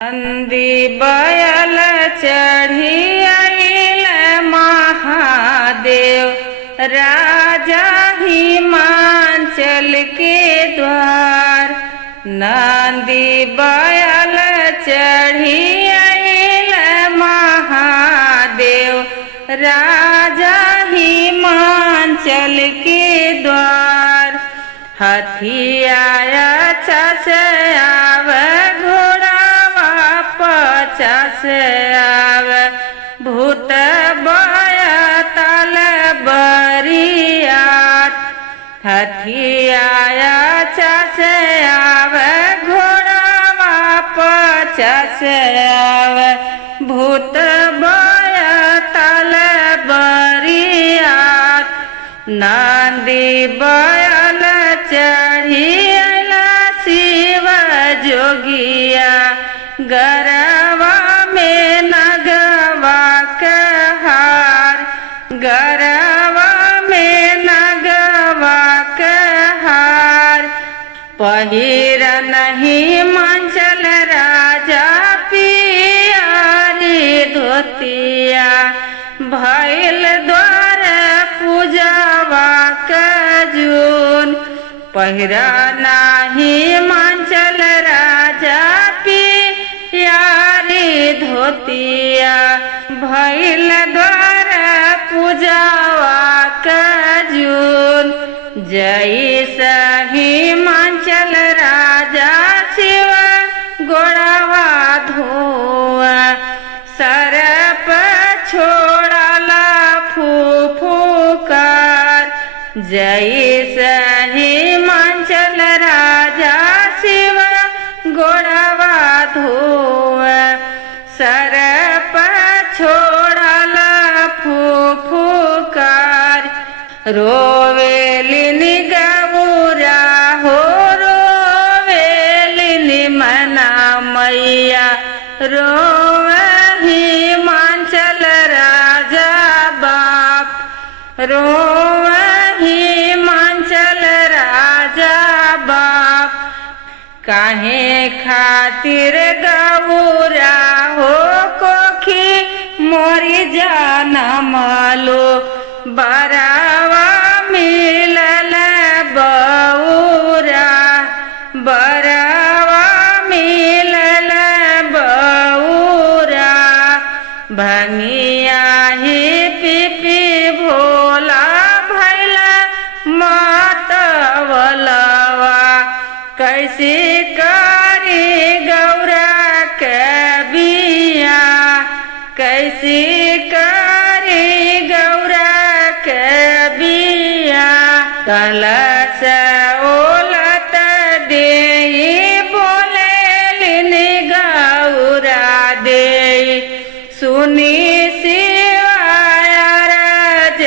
नंदी बयल चढ़ी आइल महादेव राजा हिमाचल के द्वार। नंदी बयल चढ़ी आइल महादेव राजा हिमाचल के द्वार। हथिया चस आवे पचास आवे भूत बयतल बरियात। हथिया चस आवे घोड़ावा पचास आवे भूत बयतल बरियात। नंदी बयल चढ़ी शिव जोगिया गरवा में नगवा कहार। गरवा में नगवा कहार पहिर नहीं मंचल राजा पियारी धोतिया। भैल द्वार पूजवा कजून पहिरा नहीं मंचल राजा यारी धोतिया। भैल द्वार पूजावा कजून जय सही मंचल राजा शिव गोड़ावा धोआ। सरप छोड़ाला फूफुकार जय सही मंचल राजा शिव गोड़ावा धोआ। सरप छोड़ाला फूफुकार रोवेलिनी गौरा हो रोवेलिनी मना मैया। रोवही मंचल राजा बाप रोवही मंचल राजा बाप। काहे खातिर गौरा हो कोखी मोरी जाना मालो। बरावा मिलल बौरा बरावा मिलल बौरा। भंगिया ही पिपी भोला भैला मातवलवा। कैसे करी गौरा के बिया कैसे करी गौरा के बिया। कलश ओलत देई बोलेलिनी गौरा देई। सुनी शिवाय रज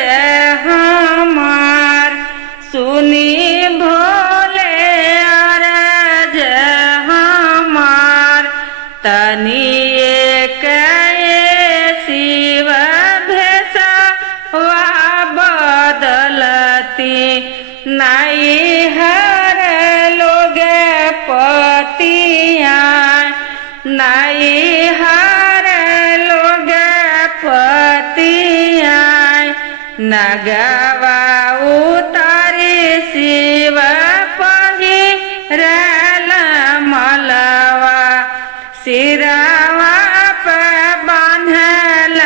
हमार सुनी तनिए शिव भेषवा बदलती। नाई हर लोग पतिया नाई हर लोग पतिया। नगवा उतारी शिव पहिरल मलवा। सिरवा पे बांधल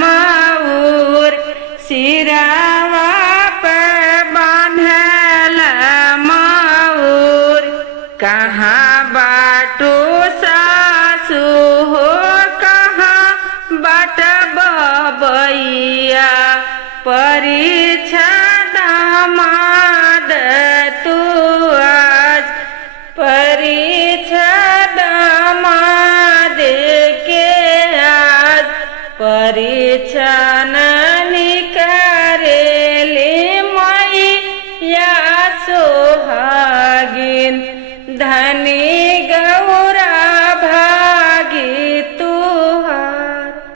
मऊर सिरवा पे बांधल मऊर। कहाँ बाटो